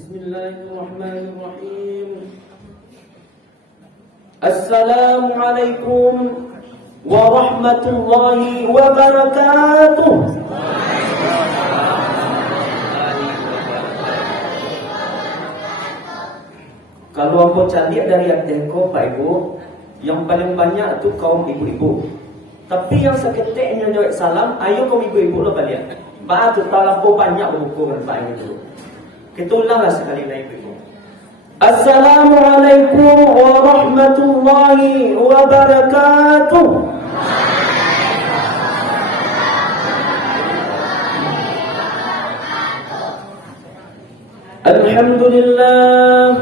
Bismillahirrahmanirrahim. Assalamualaikum warahmatullahi wabarakatuh. Kalau apa cari dari Teko Pak Ibu, yang paling banyak tu kaum ibu-ibu. Tapi yang seketiknya jawab salam, ayo kaum ibu-ibu lo balik. Bah tu tahu banyak buku kan Pak Ibu. Kita ulanglah sekali lagi ibu. Assalamualaikum warahmatullahi wabarakatuh. Alhamdulillah.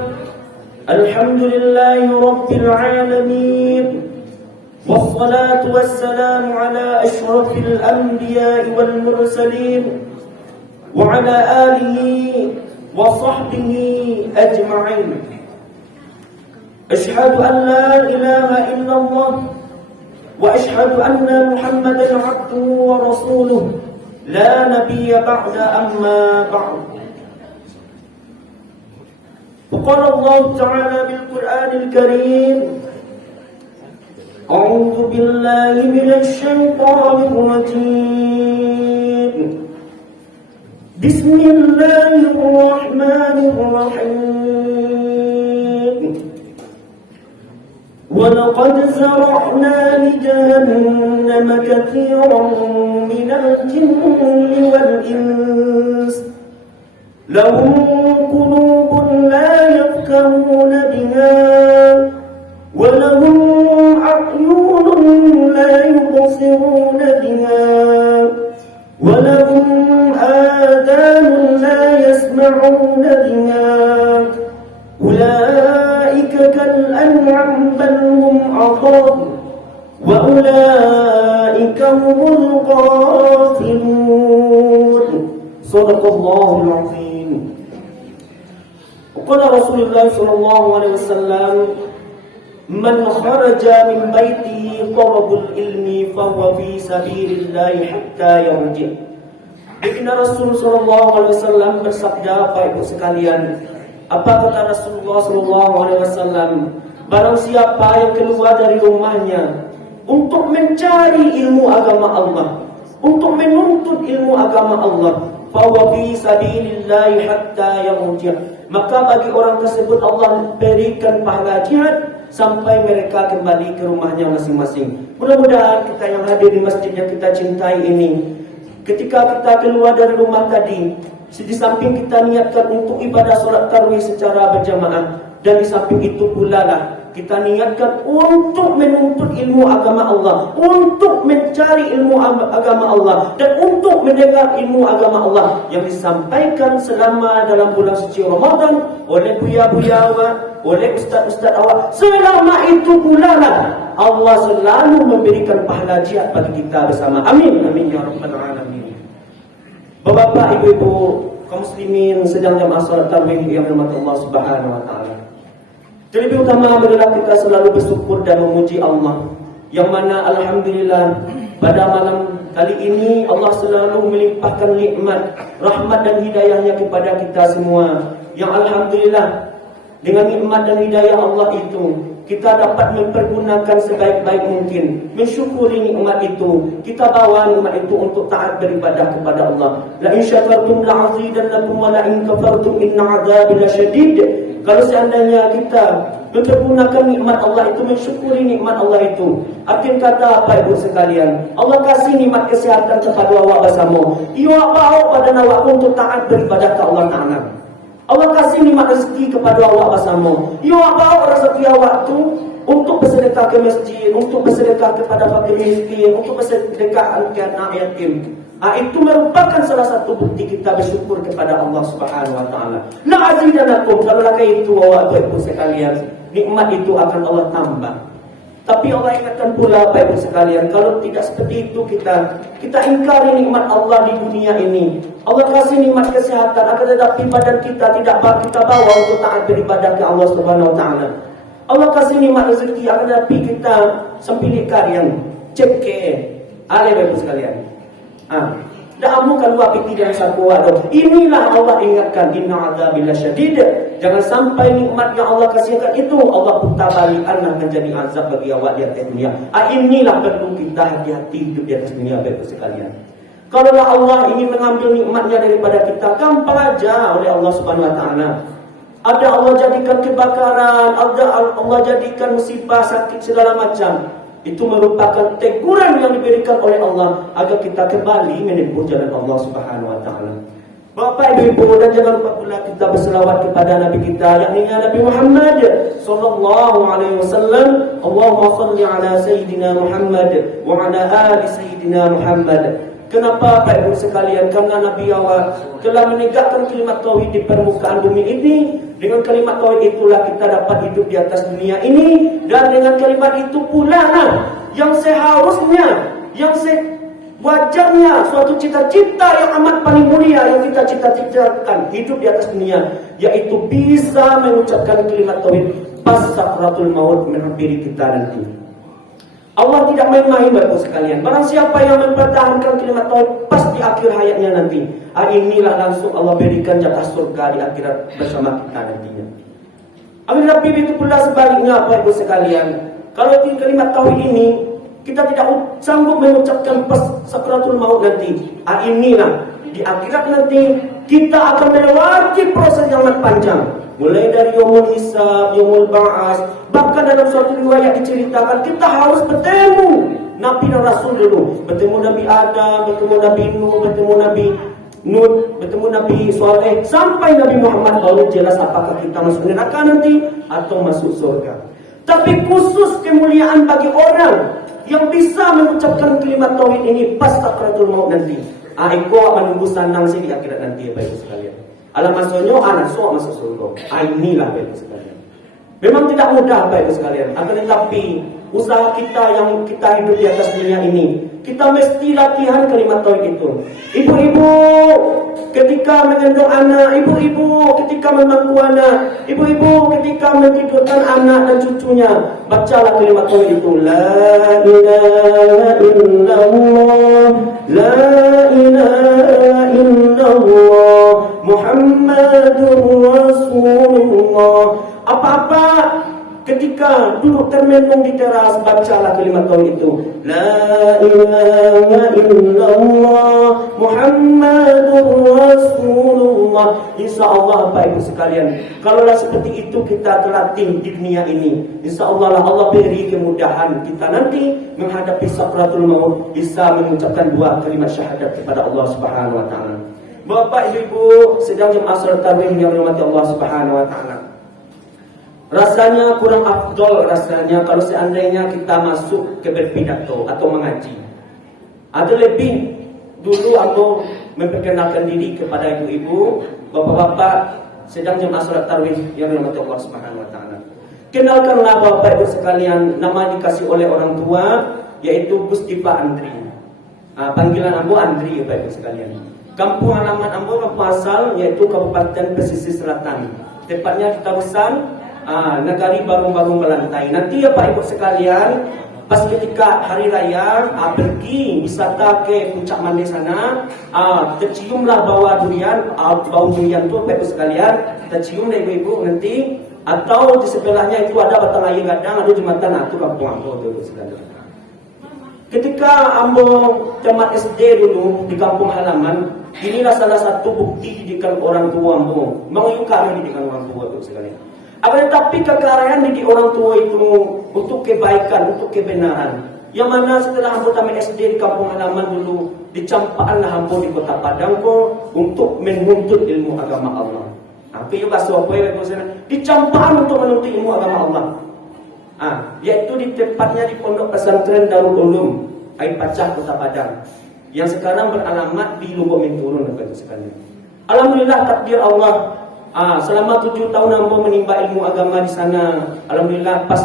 Alhamdulillahi Rabbil Alamin. Wassalatu wassalamu ala ashrafil anbiya'i wal mursalin wa ala alihi wa sahbihi ajma'in. Ashhadu an la ilaha illallah wa ashhadu anna Muhammadan abduhu wa rasuluh la nabiyya ba'da amma ba'd. وقال الله تعالى بالقرآن الكريم أعوذ بالله من الشيطان الرجيم بسم الله الرحمن الرحيم ولقد زرعنا لجهنم كثيرا من الجن والإنس لهم قلوب لا يفقهون بها ولهم أعين لا يبصرون بها ولهم آذان لا يسمعون بها أولئك كالأنعام بل هم أضل وأولئك هم الغافلون صدق الله العظيم. وقال رسول الله صلى الله عليه وسلم من خرج من بيته طلب العلم فهو في سبيل الله حتى يرجع. Baginda Rasul sallallahu alaihi wasallam bersabda, Bapak Ibu sekalian, apa kata Rasulullah sallallahu alaihi wasallam? Barang siapa yang keluar dari rumahnya untuk mencari ilmu agama Allah, untuk menuntut ilmu agama Allah, fahuwa fi sabilillah hatta yarji', maka bagi orang tersebut Allah berikan pahala jihad sampai mereka kembali ke rumahnya masing-masing. Mudah-mudahan kita yang hadir di masjid yang kita cintai ini, ketika kita keluar dari rumah tadi, di samping kita niatkan untuk ibadah solat tarawih secara berjamaah, dan di samping itu pula lah kita niatkan untuk menuntut ilmu agama Allah, untuk mencari ilmu agama Allah, dan untuk mendengar ilmu agama Allah yang disampaikan selama dalam bulan suci Ramadan oleh buya-buya awak, oleh ustaz-ustaz awak. Selama itu pula lah Allah selalu memberikan pahala jihad bagi kita bersama. Amin, amin ya rabbal alamin. Bapak, ibu-ibu, kaum muslimin sedang jamaah salat tarawih yang dirahmati Allah Subhanahu wa taala. Terlebih utama adalah kita selalu bersyukur dan memuji Allah, yang mana alhamdulillah pada malam kali ini Allah selalu melimpahkan nikmat, rahmat dan hidayahnya kepada kita semua. Yang alhamdulillah dengan nikmat dan hidayah Allah itu kita dapat mempergunakan sebaik-baik mungkin, mensyukuri nikmat itu. Kita bawa nikmat itu untuk taat beribadah kepada Allah. La in syakartum la azidannakum wa la in kafartum inna 'adzabi lasyadid. Kalau seandainya kita mempergunakan nikmat Allah itu, mensyukuri nikmat Allah itu, arti kata apa ibu sekalian, Allah kasih nikmat kesehatan kepada awak bersama, ia bawa pada awak untuk taat beribadah ke Allah Ta'ala. Allah kasih nikmat rezeki kepada awak bersama, ia bawa rezeki awak tu untuk bersedekah ke masjid, untuk bersedekah kepada fakir miskin, untuk bersedekah ke anak yatim. Itu merupakan salah satu bukti kita bersyukur kepada Allah Subhanahu wa taala. La azidanakum, kalau lakai itu awak ibu sekalian, nikmat itu akan Allah tambah. Tapi Allah ingatkan pula Bapak Ibu sekalian, kalau tidak seperti itu kita ingkari nikmat Allah di dunia ini. Allah kasih nikmat kesehatan, akan tetapi badan kita tidak kita bawa untuk taat beribadah ke Allah Subhanahu wa taala. Allah kasih nikmat rezeki, akan tetapi kita sempilik karian, cek ke ale Bapak Ibu sekalian. Dah amu keluar piti dan sakwa doh. Inilah Allah ingatkan, inna adzabil syadid. Jangan sampai nikmat yang Allah kasihkan itu Allah putar balikkan menjadi azab bagi awak di atas dunia. Inilah perlu kita hati-hati hidup di atas dunia baik sekalian. Kalau Allah ingin mengambil nikmatnya daripada kita, gampang aja oleh Allah Subhanahu wa taala. Ada Allah jadikan kebakaran, ada Allah jadikan musibah, sakit segala macam. Itu merupakan teguran yang diberikan oleh Allah agar kita kembali menempuh jalan Allah Subhanahu wa taala. Bapak Ibu dan jangan lupa pula kita berselawat kepada Nabi kita yakni Nabi Muhammad sallallahu alaihi wasallam. Allahumma shalli ala sayyidina Muhammad wa ala ali sayyidina Muhammad. Kenapa Bapak Ibu sekalian? Karena Nabi awal telah menegakkan kalimat tauhid di permukaan bumi ini. Dengan kalimat tauhid itulah kita dapat hidup di atas dunia ini. Dan dengan kalimat itu pula yang seharusnya, yang wajarnya suatu cita-cita yang amat paling mulia yang kita cita-citakan hidup di atas dunia, yaitu bisa mengucapkan kalimat tauhid pas sakratul maut menghampiri kita nanti. Allah tidak main-main Bapak sekalian. Barang siapa yang mempertahankan kalimat tauhid pas di akhir hayatnya nanti, inilah langsung Allah berikan jatah surga di akhirat bersama kita nantinya. Amin. Tapi itu pula sebaliknya Bapak sekalian. Kalau kalimat tauhid ini kita tidak sanggup mengucapkan pas sakratul maut nanti, inilah di akhirat nanti kita akan melewati proses yang sangat panjang. Mulai dari yaumul hisab, yaumul ba'as, bahkan dalam suatu riwayat diceritakan kita harus bertemu Nabi dan Rasul dulu. Bertemu Nabi Adam, bertemu Nabi Nuh, bertemu Nabi Nuh, bertemu Nabi Saleh, sampai Nabi Muhammad baru jelas apakah kita masuk neraka nanti atau masuk surga. Tapi khusus kemuliaan bagi orang yang bisa mengucapkan kalimat tauhid ini pas sakratul maut nanti. Iko menunggu sanang sih di akhirat nanti ya Bapak sekalian. Alam maksudnya anak sok masuk surga. Inilah Bapak sekalian. Memang tidak mudah Bapak sekalian. Akan tetapi usaha kita yang kita hidup di atas dunia ini, kita mesti latihan kalimat tauhid itu. Ibu-ibu ketika mengandung anak, ibu-ibu ketika memangku anak, ibu-ibu ketika mentidurkan anak dan cucunya, bacalah kalimat tauhid itu. La ilaha illallah, la ilaha illallah, Muhammadur Rasulullah. Apa-apa ketika duduk termenung di teras, bacalah kalimat tauhid itu. La ilaha illallah, Muhammadur Rasulullah. InsyaAllah Bapak Ibu sekalian, kalaulah seperti itu kita terlatih di dunia ini, InsyaAllah Allah beri kemudahan kita nanti menghadapi sakratul maut bisa mengucapkan dua kalimat syahadat kepada Allah Subhanahu wa taala. Bapak Ibu sedang jemaah salat tarawih yang dirahmati Allah Subhanahu wa taala. Rasanya kurang afdol rasanya kalau seandainya kita masuk ke berpidato atau mengaji. Ada lebih dulu aku memperkenalkan diri kepada ibu-ibu, bapak-bapak sedang jemaah salat tarawih yang dirahmati Allah Subhanahu wa taala. Kenalkanlah Bapak Ibu sekalian, nama dikasih oleh orang tua yaitu Gusti Pak Andri. Panggilan Ambo Andri Bapak Ibu sekalian. Kampung halaman Ambo, kampung asal yaitu Kabupaten Pesisir Selatan. Tepatnya di Tarusan, Negari Barung-Barung Melantai. Nanti ya Pak Ibu sekalian, pas ketika hari raya pergi wisata ke Puncak Mande sana, terciumlah bau durian, bau durian tuh Pak Ibu sekalian, tercium deh ibu-ibu nanti, atau di sebelahnya itu ada batang air gadang, ada jembatan, itu kampung Ambo tuh Ibu sekalian. Ketika Ambo tamat SD dulu di kampung halaman, inilah salah satu bukti didikan orang tua Ambo, mengingkari didikan orang tua Ibu sekalian. Akan tetapi kekayaan didik orang tua itu untuk kebaikan, untuk kebenaran. Yang mana setelah Ambo tamat SD di kampung halaman dulu, dicampakkanlah Ambo di Kota Padang untuk menuntut ilmu agama Allah. Tapi juga dicampakkan untuk menuntut ilmu agama Allah. Yaitu di tempatnya di Pondok Pesantren Darul Ulum Air Pacah Kota Padang, yang sekarang beralamat di Lubuk Menturun sekalian. Alhamdulillah takdir Allah. Selama 7 tahun Ambo menimba ilmu agama di sana. Alhamdulillah pas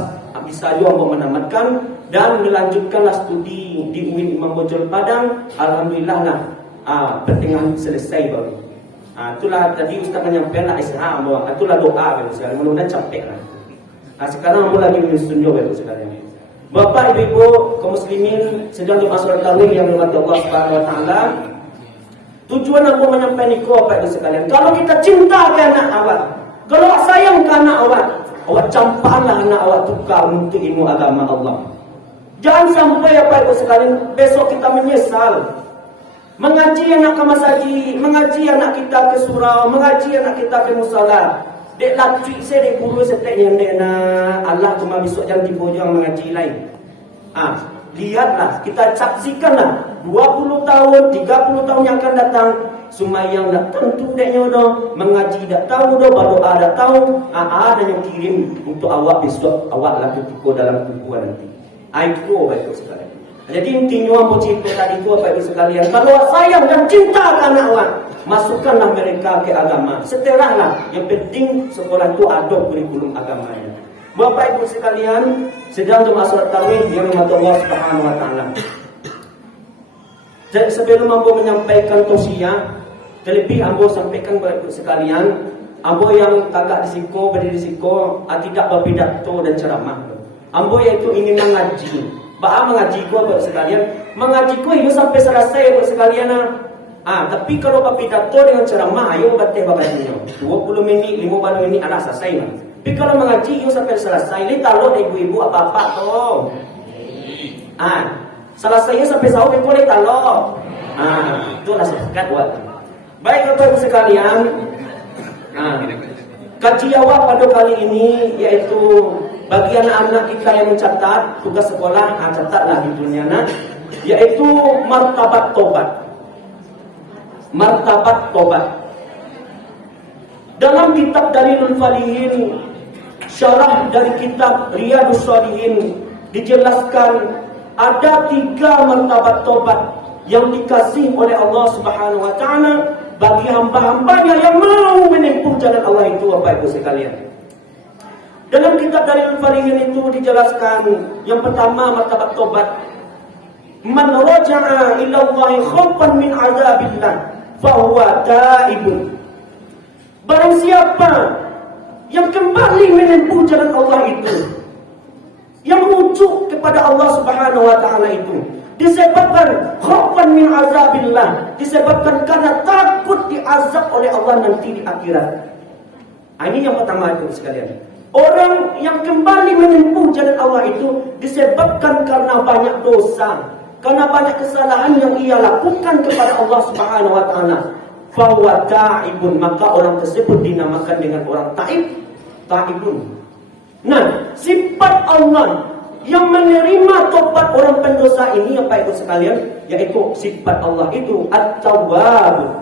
bisa juga Ambo menamatkan dan melanjutkanlah studi di UIN Imam Bonjol Padang. Alhamdulillah lah pertengahan selesai baru. Itulah tadi Ustaz menyampaikan lah SH Ambo. Itulah doa sekalian. Mudah-mudahan capek lah. Sekarang Ambo lagi menyusun juga sekalian. Bapak Ibu kaum muslimin sedang jemaah salat tarawih yang dirahmati Allah Subhanahu wa taala. Tujuan aku menyampaikan itu apa itu sekalian? Kalau kita cinta ke anak awak, kalau awak sayang ke anak awak campaklah anak awak tukar untuk ilmu agama Allah. Jangan sampai apa itu sekalian besok kita menyesal. Mengaji anak ke masjid, mengaji anak kita ke surau, mengaji anak kita ke musala. Dek lacui saya dek guru seteknya dek na Allah cuma besok jam 3 jangan mengaji lain. Lihatlah, kita saksikanlah 20 tahun, 30 tahun yang akan datang, sumayang dah tentu deknya dah, mengaji dah tahu dah, berdoa dah tahu, ada yang kirim untuk awak besok, awak lah ketika dalam kuburan nanti. Itu baik sekalian. Jadi intinya apa cerita tadi itu apa itu sekalian? Kalau awak sayang dan cinta anak awak, masukkanlah mereka ke agama. Seterahlah. Yang penting sekolah itu ada kurikulum agamanya. Bapak Ibu sekalian, sedang jemaah salat tarawih yang dirahmati Allah Subhanahu wa taala. Dan sebelum ambo menyampaikan tausiah, terlebih ambo sampaikan Bapak Ibu sekalian, ambo yang agak risiko, berisiko, tidak berpidato dan ceramah. Ambo yaitu ingin mengaji. Mengaji ku Bapak sekalian, mengaji ku itu sampai selesai Bapak sekalian. Tapi kalau berpidato dengan ceramah, ayo bateh Bapak Ibu. 20 minit, 15 menit ada selesai. Tapi kalau mengaji sampai selesai, ini talon ibu-ibu apa-apa tuh. Selesainya sampai sahur itu boleh talon. Itulah sepakat buat. Baik Bapak Ibu sekalian. Kaji awak pada kali ini yaitu bagi anak-anak kita yang mencatat tugas sekolah, catatlah di dunia yaitu martabat tobat. Martabat tobat. Dalam kitab Dalilul Falihin, syarah dari kitab Riyadhus Shalihin dijelaskan ada 3 martabat tobat yang dikasih oleh Allah Subhanahu wa taala bagi hamba-hambanya yang mau menempuh jalan Allah itu Bapak Ibu sekalian. Dalam kitab Dalilul Falihin itu dijelaskan yang pertama martabat tobat. Man raja'a ila Allah khaufan min azabillah fa huwa taibun. Barang siapa yang kembali menempuh jalan Allah itu, yang rujuk kepada Allah Subhanahu wa taala itu, disebabkan khaufan min azabillah, disebabkan karena takut diazab oleh Allah nanti di akhirat. Ini yang pertama itu sekalian. Orang yang kembali menempuh jalan Allah itu disebabkan karena banyak dosa, karena banyak kesalahan yang ia lakukan kepada Allah Subhanahu wa taala. Fahuwa ta'ibun, maka orang tersebut dinamakan dengan orang ta'ibun. Nah, sifat Allah yang menerima tobat orang pendosa ini apa itu sekalian? Yaitu sifat Allah itu At-Tawwab.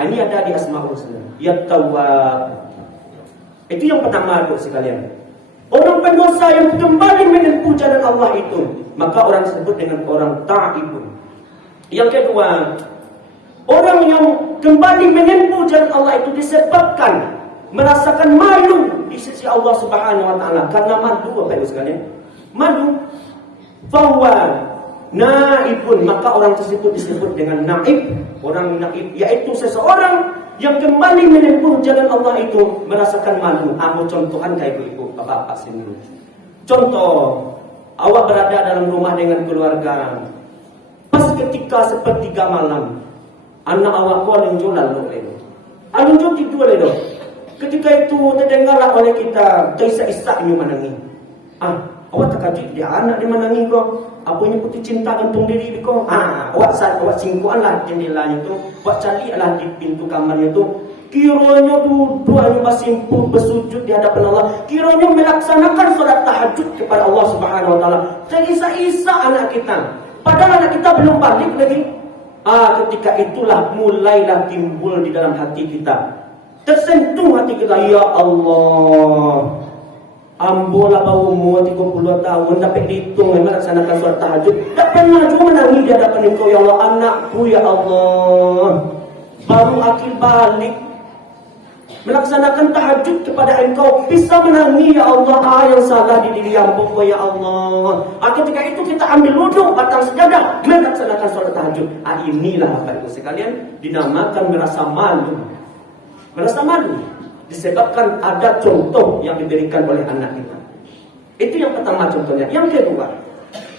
Ini ada di Asmaul Husna. Ya Tawwab. Itu yang pertama itu sekalian. Orang pendosa yang kembali menempuh jalan Allah itu, maka orang disebut dengan orang ta'ibun. Yang kedua, orang yang kembali menempuh jalan Allah itu disebabkan merasakan malu di sisi Allah Subhanahu wa taala. Karena malu Bapak Ibu sekalian, malu. Fahuwa naibun, maka orang tersebut disebut dengan naib. Orang naib yaitu seseorang yang kembali menempuh jalan Allah itu merasakan malu. Ambo contohan kayak ibu bapak sini. Contoh, awak berada dalam rumah dengan keluarga. Pas ketika sepertiga malam, anak awak alunjul lalu alunjul tidur ledo. Ketika itu terdengarlah oleh kita Isa ini menangi. Awak terkajut dia anak dia menangi kok. Apa yang putih cinta gantung diri kok. Awak singkuan lah jendelanya tu. Awak carilah di pintu kamarnya tu. Kiranya dua-duanya bersimpuh bersujud di hadapan Allah. Kiranya melaksanakan salat tahajud kepada Allah Subhanahu wa taala. Isa anak kita. Padahal anak kita belum balik lagi. Ketika itulah mulailah timbul di dalam hati kita, tersentuh hati kita. Ya Allah, ambolah bau umur 30 tahun dapat dihitung melaksanakan sholat tahajud, tak pernah juga menangis di hadapan Engkau ya Allah. Anakku ya Allah, baru akil balik melaksanakan tahajud kepada Engkau, bisa menangis ya Allah. Yang salah di diri hamba ya Allah. Ketika itu kita ambil wudhu, batang sejadah, melaksanakan sholat tahajud. Inilah Bapak Ibu sekalian dinamakan merasa malu. Merasa malu disebabkan ada contoh yang diberikan oleh anak kita. Itu yang pertama contohnya. Yang kedua,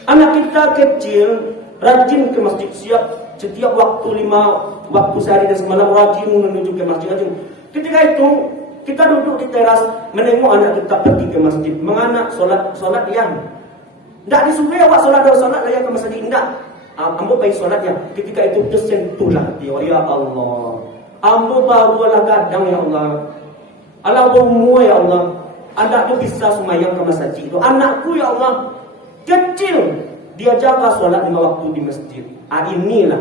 anak kita kecil rajin ke masjid, siap setiap waktu 5 waktu sehari dan semalam rajin menuju ke masjid. Ketika itu kita duduk di teras menengok anak kita pergi ke masjid, menganak solat yang tidak disuruh awak solat lah yang ke masjid, tidak. Ambo baik solatnya. Ketika itu tersentuhlah dia, ya Allah. Ambo barulah gadang ya Allah. Allah semua ya Allah. Anak tu bisa semayang ke masjid itu. Anakku ya Allah kecil, dia jaga solat 5 waktu di masjid. Inilah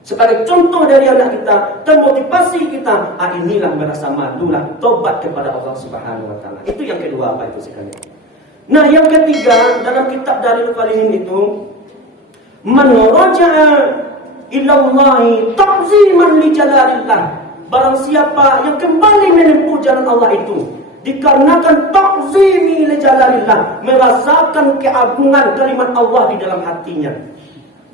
sebagai contoh dari anak kita dan motivasi kita. Inilah merasa malulah tobat kepada Allah Subhanahu wa taala. Itu yang kedua apa itu sekalian. Nah, yang ketiga dalam kitab Dalil Qalimin itu, man raja'a ila Allah ta'ziman li jalalillah. Barang siapa yang kembali menempuh jalan Allah itu dikarenakan ta'zimi li jalalillah, merasakan keagungan kalimat Allah di dalam hatinya,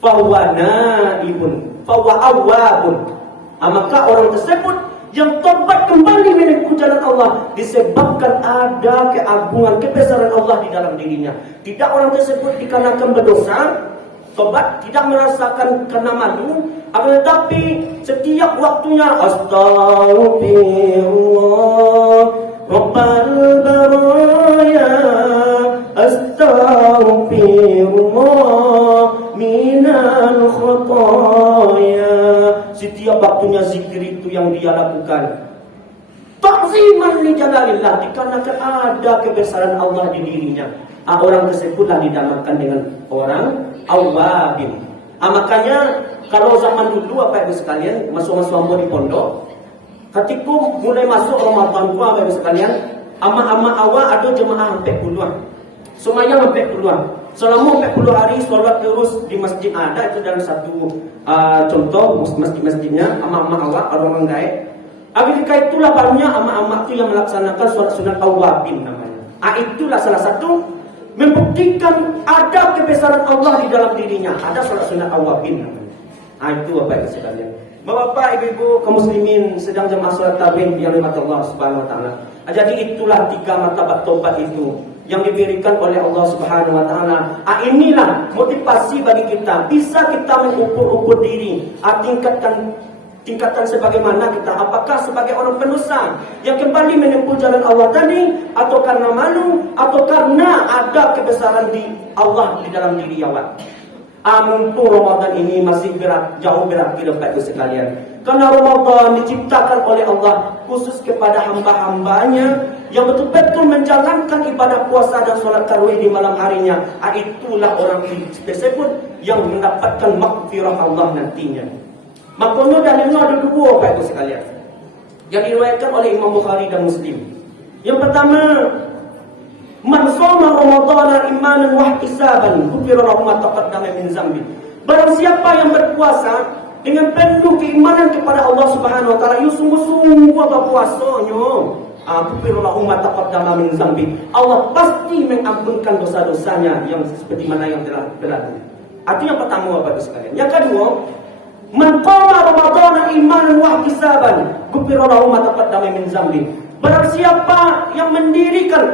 fahuwa naibun fahuwa awwabun. Maka orang tersebut yang tobat kembali menempuh jalan Allah disebabkan ada keagungan kebesaran Allah di dalam dirinya. Tidak orang tersebut dikarenakan berdosa tobat, tidak merasakan karena malu, akan tetapi setiap waktunya astagfirullah Rabbal baraya, astaghfirullah minal khataya. Setiap waktunya zikir itu yang dia lakukan. Ta'ziman li jalalillah, dikarenakan ada kebesaran Allah di dirinya. Orang tersebutlah dinamakan dengan orang awabin. Makanya kalau zaman dulu apa itu sekalian, masuk-masuk ambo di pondok, ketika mulai masuk Ramadan ku apa itu sekalian, ama-ama awal ada jemaah sampai puluhan. Semuanya sampai puluhan. Selama 40 hari sholat terus di masjid ada itu dalam satu contoh masjid-masjidnya ama-ama awal orang gaib. Ketika itulah banyak ama-ama itu yang melaksanakan sholat sunat awabin namanya. Itulah salah satu membuktikan ada kebesaran Allah di dalam dirinya. Ada sholat sunat awabin namanya. Itu apa itu sekalian. Bapak, ibu-ibu kaum muslimin sedang jemaah sholat tarawih yang dirahmati Allah Subhanahu wa taala. Jadi itulah 3 martabat tobat itu yang diberikan oleh Allah Subhanahu wa taala. Inilah motivasi bagi kita, bisa kita mengukur-ukur diri, tingkatan sebagaimana kita, apakah sebagai orang pendosa yang kembali menempuh jalan Allah tadi, atau karena malu, atau karena ada kebesaran di Allah di dalam diri awak. Mumpung Ramadan ini masih jauh berakhir Bapak Ibu sekalian. Karena Ramadan diciptakan oleh Allah khusus kepada hamba-hambanya yang betul-betul menjalankan ibadah puasa dan sholat tarawih di malam harinya. Itulah orang tersebut yang mendapatkan maghfirah Allah nantinya. Makanya dalilnya ada 2 Bapak Ibu sekalian yang diriwayatkan oleh Imam Bukhari dan Muslim. Yang pertama, man shoma Ramadhana imanan wa ihtisaban ghufira lahu ma taqaddama min dzambi. Barang siapa yang berpuasa dengan penuh keimanan kepada Allah Subhanahu wa taala, sungguh-sungguh berpuasanya, ghufira lahu ma taqaddama min dzambi. Allah pasti mengampunkan dosa-dosanya yang seperti mana yang telah berlalu. Artinya pertama Bapak sekalian. Yang kedua, man qama Ramadhana imanan wa ihtisaban ghufira lahu ma taqaddama min dzambi. Barang siapa yang mendirikan,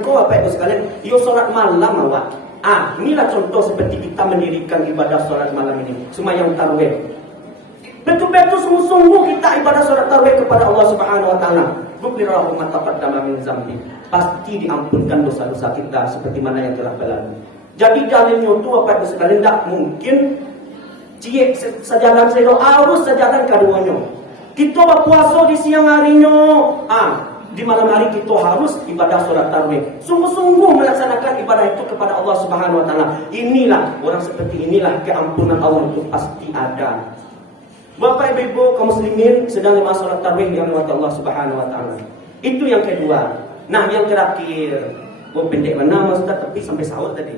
kau apa itu sekalian, sholat malam awak. Inilah contoh seperti kita mendirikan ibadah sholat malam ini, sembahyang tarawih. Betul-betul sungguh-sungguh kita ibadah sholat tarawih kepada Allah Subhanahu wa taala. Ghufira lahu ma taqaddama min dzambi. Pasti diampunkan dosa-dosa kita seperti mana yang telah berlalu. Jadi dalilnya itu apa itu sekalian, tidak mungkin sejalan saya harus sejalan keduanya. Kita berpuasa di siang harinya, di malam hari kita harus ibadah sholat tarawih. Sungguh-sungguh melaksanakan ibadah itu kepada Allah Subhanahu wa taala. Inilah orang seperti inilah keampunan Allah itu pasti ada. Bapak Ibu kaum muslimin sedang jemaah sholat tarawih yang dirahmati Allah Subhanahu wa taala. Itu yang kedua. Nah, yang terakhir, pendek mana Ustaz, tapi sampai sahur tadi.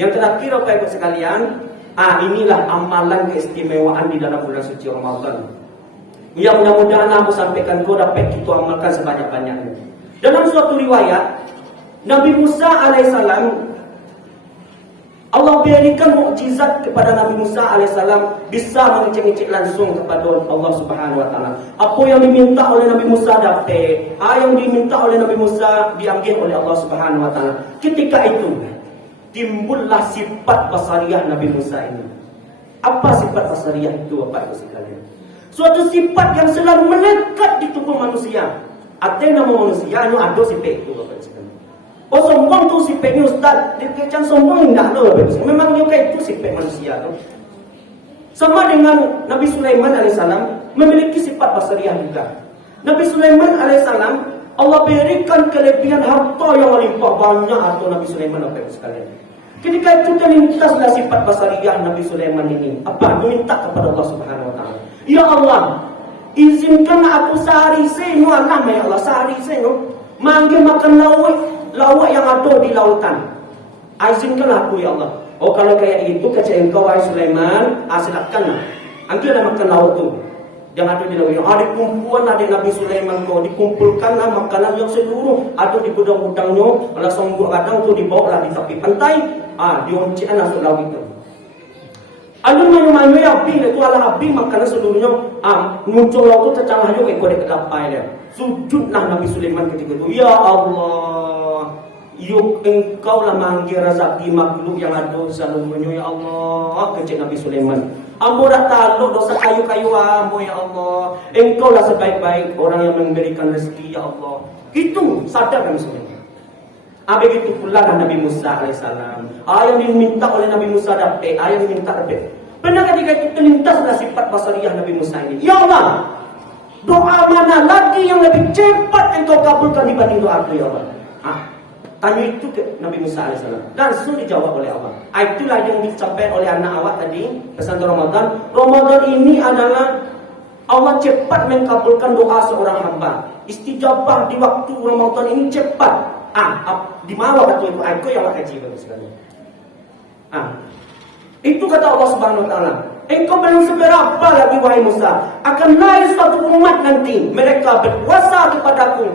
Yang terakhir Bapak Ibu sekalian, inilah amalan keistimewaan di dalam bulan suci Ramadan. Ya, mudah-mudahan aku sampaikan kau dapat kita amalkan sebanyak-banyaknya. Dalam suatu riwayat, Nabi Musa alaihissalam, Allah berikan mukjizat kepada Nabi Musa alaihissalam, bisa mengecek-ngecek langsung kepada Allah Subhanahu wa taala. Apa yang diminta oleh Nabi Musa dapat, yang diminta oleh Nabi Musa diambil oleh Allah Subhanahu wa taala. Ketika itu timbullah sifat basariah Nabi Musa ini. Apa sifat basariyah itu Bapak Ibu sekalian? Suatu sifat yang selalu melekat di tubuh manusia. Artinya nama manusia itu ada sifat itu Bapak Ibu sekalian. Oh sombong tu sifatnya Ustaz. Dia kecam sombong enggak ada Bapak Ibu sekalian. Memang dia itu sifat manusia tu. Sama dengan Nabi Sulaiman alaihissalam memiliki sifat basariyah juga. Nabi Sulaiman alaihissalam Allah berikan kelebihan harta yang melimpah banyak harta Nabi Sulaiman Bapak Ibu sekalian. Ketika itu terlintaslah sifat basariyah Nabi Sulaiman ini. Apa? Meminta kepada Allah Subhanahu Wa Taala. Ya Allah, izinkanlah aku sehari seno alam ya Allah sehari seno manggil makan lauk yang ada di lautan. Izinkanlah aku ya Allah. Oh kalau kayak itu kata engkau wahai Sulaiman, silakan. Ambillah makan lauk tu. Jangan ada di laut. Ada kumpulan ada Nabi Sulaiman kau dikumpulkanlah makanan yang seluruh ada di gudang-gudangnya, langsung buat kadang tu dibawa lah di tepi pantai, dioncikkan masuk laut itu. Alun mayu-mayu api itu ala api makanan seluruhnya, muncul laut tu tercalah juga korek kedapai dia. Sujudlah Nabi Sulaiman ketika itu. Ya Allah, yuk engkau lah manggil rezeki makhluk yang ada seluruhnya ya Allah. Kecil Nabi Sulaiman. Ambo dah taluk dosa kayu-kayu ambo ya Allah. Engkau lah sebaik-baik orang yang memberikan rezeki ya Allah. Itu sadar Nabi Sulaiman. Begitu pula Nabi Musa alaihissalam. Yang diminta oleh Nabi Musa dapat, yang diminta dapat. Benar ketika itu terlintaslah sifat basariyah Nabi Musa ini. Ya Allah, doa mana lagi yang lebih cepat engkau kabulkan dibanding doaku ya Allah? Tanya itu ke Nabi Musa AS. Langsung dijawab oleh Allah. Itulah yang dicapai oleh anak awak tadi. Pesan Ramadan. Ramadan ini adalah Allah cepat mengabulkan doa seorang hamba. Istijabah di waktu Ramadan ini cepat. Di mana waktu itu? Itu yang Allah kaji sekali. Itu kata Allah Subhanahu Wa Taala. Engkau belum seberapa lagi wahai Musa. Akan naik suatu umat nanti. Mereka berpuasa kepadaku.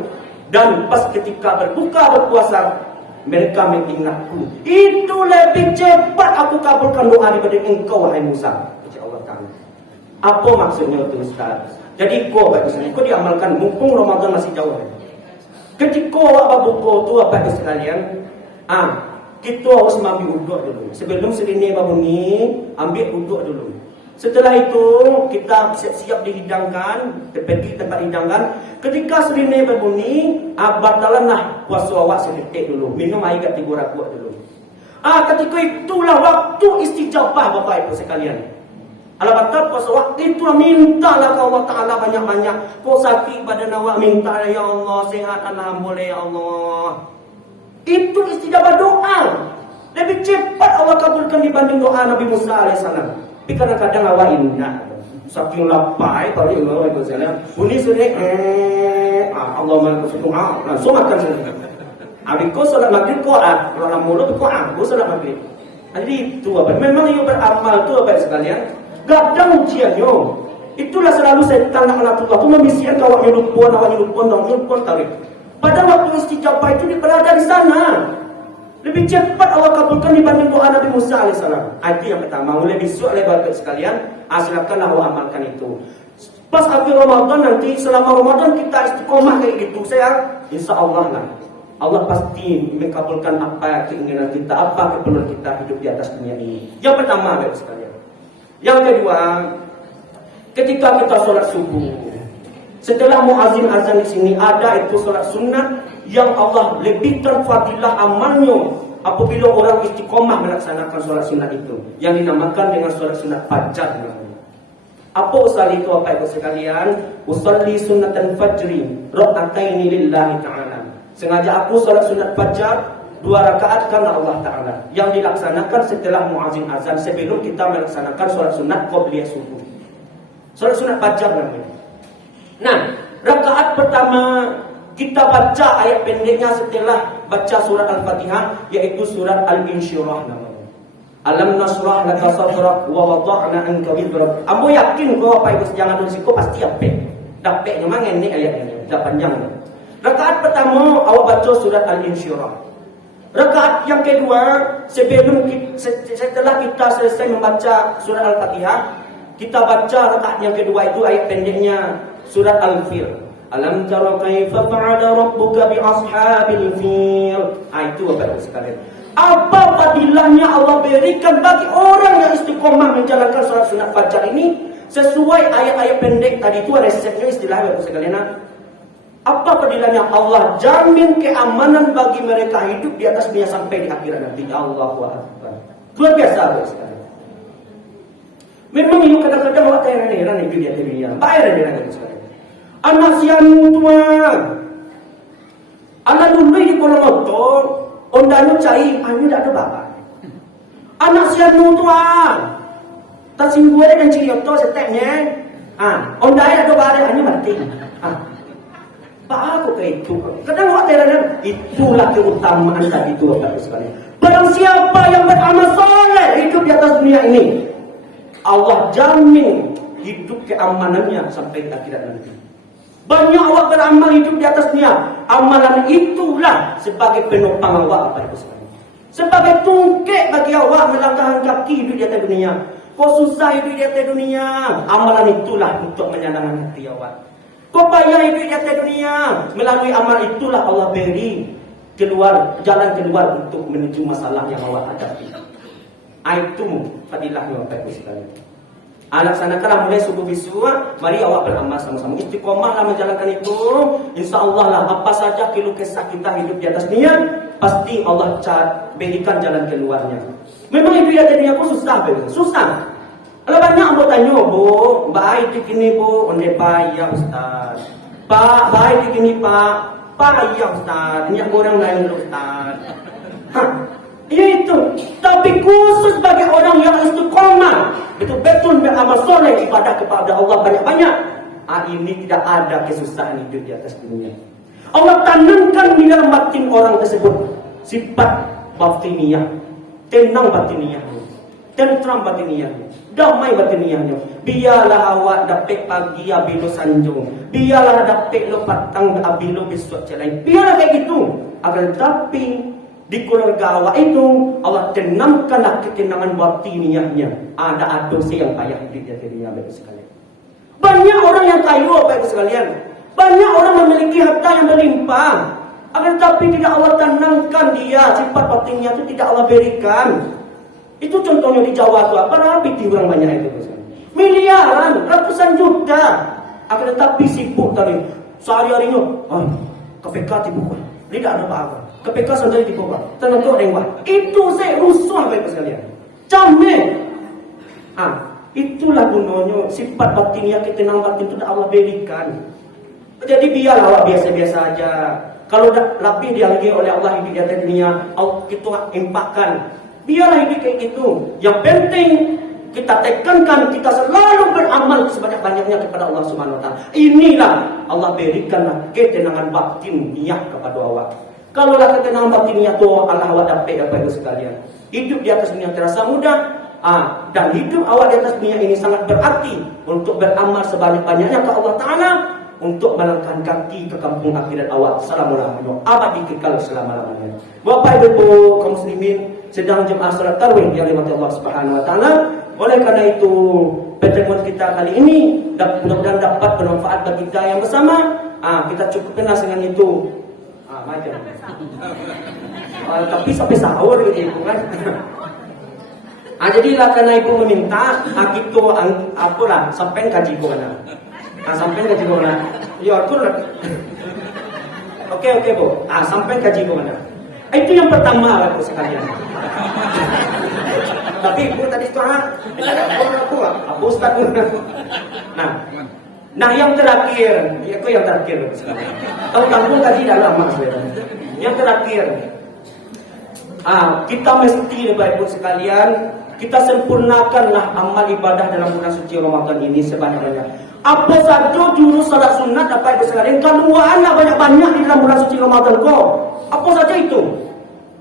Dan pas ketika berpuasa mereka mengingatku. Itu lebih cepat aku kabulkan doa daripada engkau wahai Musa. Kata Allah Ta'ala. Apa maksudnya itu Ustaz? Jadi kau diamalkan mumpung Ramadan masih jauh. Ketika awak berbuka tu apa sekalian? Kita harus ambil uduk dulu. Sebelum serini bangun ambil uduk dulu. Setelah itu kita siap-siap dihidangkan, pergi tempat hidangan. Ketika serini berbunyi, batalanlah puasa awak sedetik dulu. Minum air kat 3 rakaat dulu. Ketika itulah waktu istijabah Bapak Ibu sekalian. Batal puasa awak itulah mintalah ke Allah Taala banyak-banyak. Kau sakit badan awak minta ya Allah sehat alhamdulillah ya Allah. Itu istijabah doa. Lebih cepat Allah kabulkan dibanding doa Nabi Musa alaihissalam. Tapi kadang-kadang awak indah. Saking lapai kalau Allah alaihissalam. Bunyi sudah Allah maha langsung makan sudah. Habis kau solat maghrib kau orang mulut kau solat maghrib. Jadi itu apa? Memang yang beramal itu apa sekalian? Gak ada ujiannya. Itulah selalu setan laknatullah itu membisikkan awak nyelupon tarik. Pada waktu istijabah itu berada di sana. Lebih cepat Allah kabulkan dibanding doa Nabi Musa alaihissalam. Itu yang pertama. Mulai besok oleh bapak sekalian, silakanlah awak amalkan itu. Pas akhir Ramadan nanti, selama Ramadan kita istiqomah kayak gitu, insya Allah lah. Allah pasti mengabulkan apa keinginan kita, apa keperluan kita hidup di atas dunia ini. Yang pertama bapak sekalian. Yang kedua, ketika kita sholat subuh, setelah muazin azan di sini ada itu sholat sunnah yang Allah lebihkan fadilah amalnya apabila orang istiqomah melaksanakan sholat sunnah itu yang dinamakan dengan sholat sunnah fajar. Apa usul itu Bapak Ibu sekalian? Usolli sunnatan fajri raka'ataini lillahi ta'ala. Sengaja aku sholat sunat fajar 2 rakaat karena Allah Ta'ala yang dilaksanakan setelah muazin azan sebelum kita melaksanakan sholat sunat qobliyah subuh. Sholat sunat fajar namanya. Nah, rakaat pertama kita baca ayat pendeknya setelah baca surat Al-Fatihah, yaitu surat Al-Insyirah namanya. Alam nasrah laka sadrak wa wada'na anka wizrak. Ambo yakin kau apa itu jangan risiko pasti apik. Dapet memang ini ayatnya, dah panjang. Rakaat pertama awak baca surat Al-Insyirah. Rakaat yang kedua setelah kita selesai membaca surat Al-Fatihah, kita baca rakaat yang kedua itu ayat pendeknya surat Al-Fil. Alam tara kaifa fa'ala rabbuka bi ashabil fil. Itu Bapak Ibu sekalian. Apa fadilahnya Allah berikan bagi orang yang istiqomah menjalankan salat sunat fajar ini sesuai ayat-ayat pendek tadi itu resepnya istilahnya Bapak sekalian. Apa fadilahnya? Allah jamin keamanan bagi mereka hidup di atas dunia sampai di akhirat nanti. Allahu Akbar. Luar biasa Bapak sekalian. Memang ini kadang-kadang awak heran-heran itu dia dunia. Bayar dia Bapak sekalian. Anak sianu tuan. Anak dulu di kolong motor, ondanya cair, ini tak ada bapak. Anak sianu tuan. Tak singgu ada dan ciri otot seteknya. Ondanya ada bapak, ini mati. Pak aku kayak itu. Kadang awak heran-heran, itulah keutamaan tadi itu Bapak sekalian. Barang siapa yang beramal soleh hidup di atas dunia ini, Allah jamin hidup keamanannya sampai akhirat nanti. Banyak awak beramal hidup di atas dunia, amalan itulah sebagai penopang awak Bapak Ibu sekalian. Sebagai tungkek bagi awak melangkahkan kaki hidup di atas dunia. Kau susah hidup di atas dunia, amalan itulah untuk menyenangkan hati awak. Kau payah hidup di atas dunia, melalui amal itulah Allah beri jalan keluar untuk menuju masalah yang awak hadapi. Itu fadilahnya Bapak Ibu sekalian. Laksanakanlah mulai subuh besok, mari awak beramal sama-sama. Istiqomahlah menjalankan itu. InsyaAllah lah apa saja keluh kesah kita hidup di atas dunia, pasti Allah berikan jalan keluarnya. Memang hidup di atas dunia pun susah, susah. Kalau banyak orang tanya, Bu, baik di sini Bu, onde Pak, ya Ustaz. Pak, baik di sini Pak, ya Ustaz. Ini orang lain Ustaz. Itu, tapi khusus bagi orang yang istiqomah, betul-betul beramal soleh, ibadah kepada Allah banyak-banyak. Ini tidak ada kesusahan hidup di atas dunia. Allah tanamkan di dalam batin orang tersebut sifat batiniyah, tenang batiniyahnya, tentram batiniyahnya, damai batiniyahnya. Biarlah awak dapat pagi abilo sanjung, biarlah dapat lo patang abilo besok celai. Biarlah kayak gitu. Agar tapi di keluarga awak itu Allah tenangkanlah ketenangan batiniyahnya. Ada dosa yang payah hidup di atas dunia Bapak sekalian. Banyak orang yang kaya Bapak sekalian, banyak orang memiliki harta yang berlimpah, akan tetapi tidak Allah tenangkan dia, sifat batinnya itu tidak Allah berikan. Itu contohnya di Jawa itu apa? Rapi orang banyak itu miliaran, ratusan juta, akan tetapi sibuk tadi sehari-harinya KPK tiba tidak ada apa-apa. KPK sendiri dibuka, tentu ada yang buat. Itu saya rusuh Bapak sekalian. Jamin. Itulah gunanya sifat batinnya, ketenangan batin itu Allah berikan. Jadi biarlah awak biasa-biasa aja. Kalau lebih dihargai oleh Allah hidup di atas dunia, kita impakkan. Biarlah hidup kayak gitu. Yang penting kita tekankan, kita selalu beramal sebanyak-banyaknya kepada Allah Subhanahu Wa Taala. Inilah Allah berikanlah ketenangan batin niat kepada awak. Kalaulah ketenangan batin niat itu Allah awak dapat Bapak sekalian. Hidup di atas dunia terasa mudah. Dan hidup awak di atas dunia ini sangat berarti untuk beramal sebanyak-banyaknya ke Allah Ta'ala, untuk melangkahkan kaki ke kampung akhirat awak selama-lamanya, abadi kekal selama-lamanya. Bapak Ibu kaum muslimin sedang jemaah salat tarawih yang dirahmati Allah Subhanahu Wa Ta'ala. Oleh karena itu pertemuan kita kali ini mudah-mudahan dapat bermanfaat bagi kita yang bersama. Kita cukupkan dengan itu. Macam. Tapi sampai sahur gitu kan. Jadilah karena ibu meminta kita apalah sampai kaji kona. Sampai kaji kona. Ya atur lah. Oke Bu. Sampai kaji kona. Itu yang pertama Bapak sekalian. Tapi ibu tadi itu aku Ustaz. Nah yang terakhir, itu yang terakhir Bapak sekalian. Tahu kampung tadi dah lama sebenarnya. Yang terakhir, kita mesti Bapak Ibu sekalian, kita sempurnakanlah amal ibadah dalam bulan suci Ramadan ini sebanyak-banyak. Apa saja jurus salat sunat Bapak Ibu sekalian, keluarlah banyak-banyak di dalam bulan suci Ramadan kok. Apa saja itu?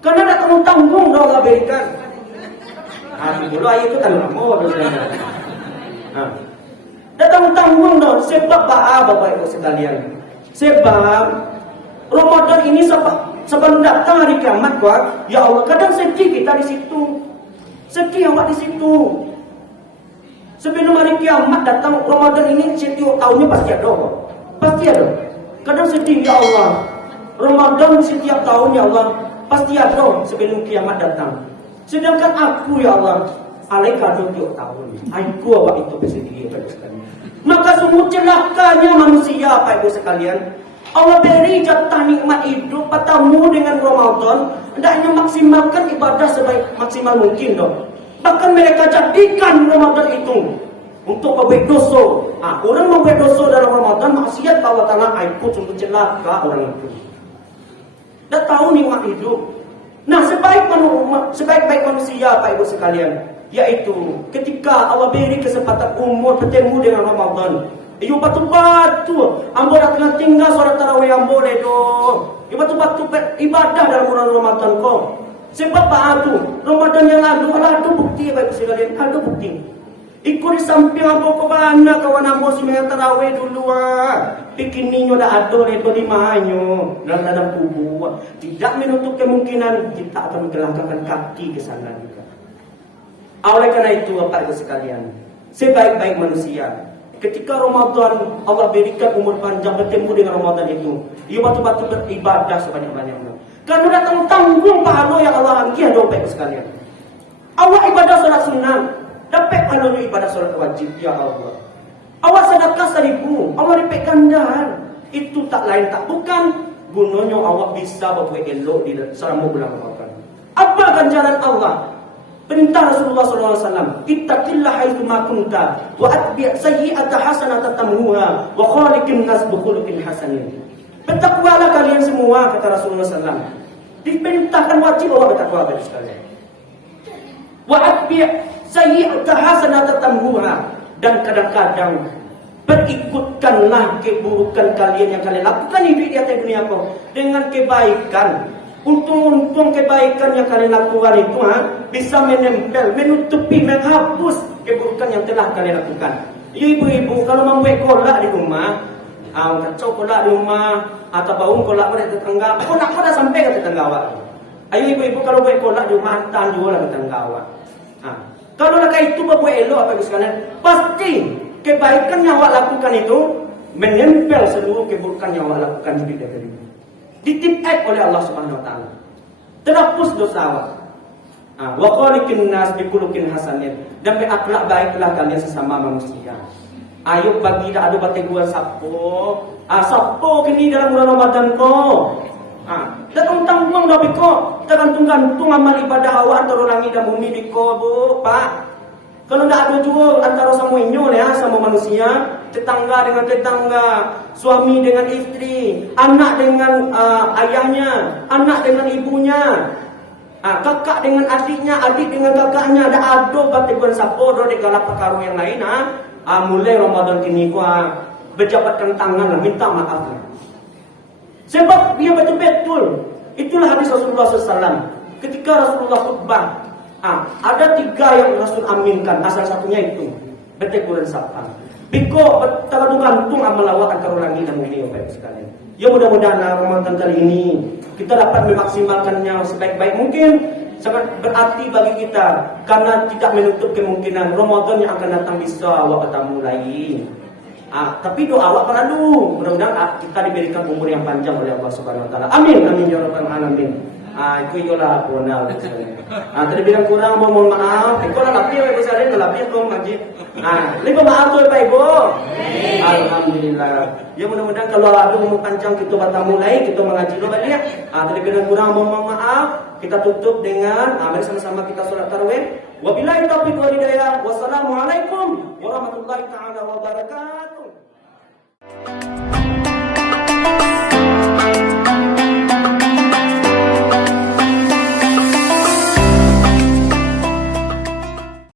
Karena tak tanggung dah Allah berikan. Dulu ayat itu kan mau datang tanggung dah. Sebab Bapak Ibu sekalian, sebab Ramadan ini sebelum datang hari kiamat kok, ya Allah kadang sedih kita di situ. Sedih awak di situ. Sebelum hari kiamat datang Ramadan ini setiap tahunnya pasti ada kok. Pasti ada. Kadang sedih ya Allah. Ramadan setiap tahun ya Allah. pasti ada sebelum kiamat datang. Sedangkan aku ya Allah, alaika 20 tahun. Aku awak itu kesendiri Bapak Ibu sekalian. Maka sungguh celakanya manusia Bapak Ibu sekalian. Allah beri jatah nikmat hidup padamu dengan Ramadan, hendaknya maksimalkan ibadah sebaik maksimal mungkin dong. Bahkan mereka jadikan Ramadan itu untuk membuat dosa. Orang membuat dosa dalam Ramadan, maksiat Allah Ta'ala, ikut sungguh celaka orang itu. Dan tahu nikmat hidup. Nah, sebaik-baik manusia Pak Ibu sekalian, yaitu ketika Allah beri kesempatan umur bertemu dengan Ramadan. Iyo batu-batu, ambo dah tengah tinggal solat tarawih ambo deh do. Iyo batu-batu ibadah dalam bulan Ramadan kau. Sebab apa tu? Ramadan yang lalu ada bukti Bapak sekalian, ada bukti. Ikut di samping ambo ko banyak kawan ambo sembahyang tarawih dulu Bikin ninyo dah ada ledo di mahanyo dalam kubur. Tidak menutup kemungkinan kita akan menggelangkan kaki ke sana juga. Oleh karena itu Bapak Ibu sekalian, sebaik-baik manusia, ketika Ramadan Allah berikan umur panjang bertemu dengan Ramadan itu, ia batu-batu beribadah sebanyak-banyaknya. Karena datang tanggung pahala yang Allah angkian Bapak Ibu sekalian. Awak ibadah salat sunnah, dapat pahala ibadah salat wajib ya Allah. Awak sedekah 1000, Allah dapat gandaran. Itu tak lain tak bukan gunanya awak bisa berbuat elok di selama bulan Ramadan. Apa ganjaran Allah? Perintah Rasulullah SAW, ittaqillah haitsu ma kunta wa atbi' sayyi'ata hasanatan tamhuha wa khaliqin nas bi khuluqin hasanin. Bertakwalah kalian semua, kata Rasulullah SAW. Diperintahkan wajib awak bertakwa bagi sekalian. Wa atbi' sayyi'ata hasanatan tamhuha, dan kadang-kadang berikutkanlah keburukan kalian yang kalian lakukan hidup di atas dunia kau dengan kebaikan. Untung-untung kebaikan yang kalian lakukan itu bisa menempel, menutupi, menghapus keburukan yang telah kalian lakukan. Ibu-ibu kalau membuat kolak di rumah, kacau kolak di rumah, atau bau kolak pada tetangga, kolak dah sampai ke tetangga awak. Ayo ibu-ibu kalau buat kolak di rumah, hantar dua lah ke tetangga awak. Kalau nak itu berbuat elok apa sekalian, pasti kebaikan yang awak lakukan itu menempel seluruh keburukan yang awak lakukan di dalam diri. Ditipek oleh Allah Subhanahu Wa Taala, terhapus dosa awak. Wa khaliqin nas bi khuluqin hasanin, dan berakhlak baiklah kalian sesama manusia. Ayo bagi dah ada bateguan sapo, sapo kini dalam bulan Ramadan ko. Dan tanggung dah biko, tergantung amal ibadah awak antara langit dan bumi biko bu, Pak. Kalau tidak ada juga antara sama inyol ya, sama manusia, tetangga dengan tetangga, suami dengan istri, anak dengan ayahnya, anak dengan ibunya, kakak dengan adiknya, adik dengan kakaknya. Ada ado bateguan sapo do di galak perkara yang lain. Mulai Ramadan ini gua berjabatkan tangan lah, minta maaf lah. Sebab dia betul-betul. Itulah hadis Rasulullah SAW. Ketika Rasulullah khutbah, ada 3 yang Rasul aminkan. Asal satunya itu berteguran sapa. Biko tergantung amal awak antara langit dan bumi Bapak sekalian. Ya mudah-mudahan Ramadan kali ini kita dapat memaksimalkannya sebaik-baik mungkin. Sangat berarti bagi kita karena tidak menutup kemungkinan Ramadan yang akan datang bisa awak bertemu lagi. Tapi doa awak perlu. Mudah-mudahan kita diberikan umur yang panjang oleh Allah Subhanahu Wa Taala. Amin amin ya rabbal alamin. Itu yola bonal. Tadi bilang kurang mohon maaf. Iko lah lebih Ibu sekalian, lebih kau ngaji. Lebih maaf tuh Pak Ibu. Alhamdulillah. Ya mudah-mudahan kalau ada umur panjang kita bertemu lagi, kita mengaji lo balik. Tadi bilang kurang mohon maaf. Kita tutup dengan mari sama-sama kita sholat tarawih. Wabillahi taufiq wal hidayah. Wassalamualaikum warahmatullahi taala wabarakatuh.